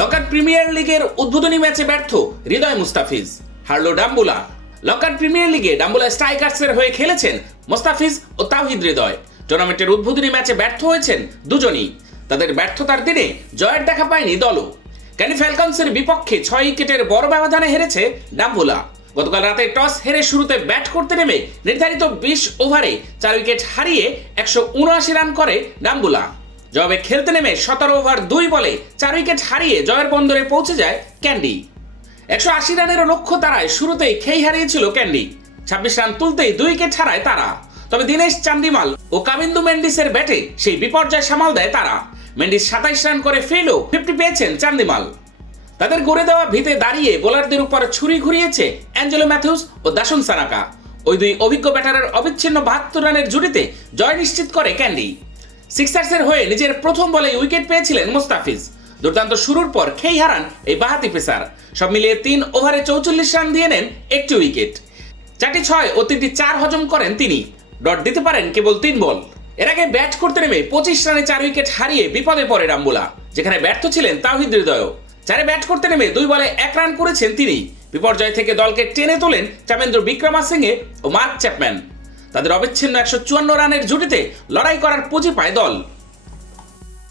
Locker premier লিগের উদ্বোধনী ম্যাচে ব্যর্থ হৃদয় মুস্তাফিজ। হারলো ডাম্বুলা। লকার প্রিমিয়ার লিগে ডাম্বুলা স্ট্রাইকার্সের হয়ে খেলেছেন মুস্তাফিজ ও তাওহিদ হৃদয়। টুর্নামেন্টের উদ্বোধনী ম্যাচে ব্যর্থ হয়েছেন দুজনই। তাদের ব্যর্থতার দিনে জয়ের দেখা পায়নি দলও। ক্যানি ফ্যালকনসের বিপক্ষে ছয় উইকেটের বড় ব্যবধানে হেরেছে ডাম্বুলা। গতকাল রাতে টস হেরে শুরুতে ব্যাট করতে নেমে নির্ধারিত বিশ ওভারে চার উইকেট হারিয়ে একশো উনআশি রান করে ডাম্বুলা। জবাবে খেলতে নেমে সতেরো ওভার দুই বলে চার উইকেট হারিয়ে জয়ের বন্দরে পৌঁছে যায় ক্যান্ডি। একশো আশি রানেরও লক্ষ্য তারায় শুরুতেই খেই হারিয়েছিল ক্যান্ডি। ছাব্বিশ রান তুলতেই দুই উইকেট হারায় তারা। তবে দীনেশ চান্দিমাল ও কাবিন্দু মেন্ডিসের ব্যাটে সেই বিপর্যয় সামাল দেয় তারা। মেন্ডিস সাতাইশ রান করে ফেলেও ফিফটি পেয়েছেন চান্দিমাল। তাদের গড়ে দেওয়া ভিতে দাঁড়িয়ে বোলারদের উপর ছুরি ঘুরিয়েছে অ্যাঞ্জেলো ম্যাথিউস ও দাসুন সানাকা ওই দুই অভিজ্ঞ ব্যাটারের অবিচ্ছিন্ন বাহাত্তর রানের জুটিতে জয় নিশ্চিত করে ক্যান্ডি। সিক্সার্সের হয়ে নিজের প্রথম বলে উইকেট পেয়েছিলেন মুস্তাফিজ। দুর্দান্ত শুরুর পর খেই হারান এই বাহাতি পেসার। সব মিলিয়ে তিন ওভারে চৌচল্লিশ রান দিয়ে নেন একটি উইকেট চারটি ছয় ও তিনটি চার হজম করেন তিনি। ডট দিতে পারেন কেবল তিন বল। এর আগে ব্যাট করতে নেমে পঁচিশ রানে চার উইকেট হারিয়ে বিপদে পড়ে রাম্বুলা। যেখানে ব্যর্থ ছিলেন তাহিদ হৃদয় চারে ব্যাট করতে নেমে দুই বলে এক রান করেছেন তিনি। বিপর্যয় থেকে দলকে টেনে তোলেন চামেন্দ্র বিক্রমা সিংহে ও মার্ক চ্যাপম্যান। তাদের অবিচ্ছিন্ন একশো চুয়ান্ন রানের জুটিতে লড়াই করার পুঁজি পায় দল।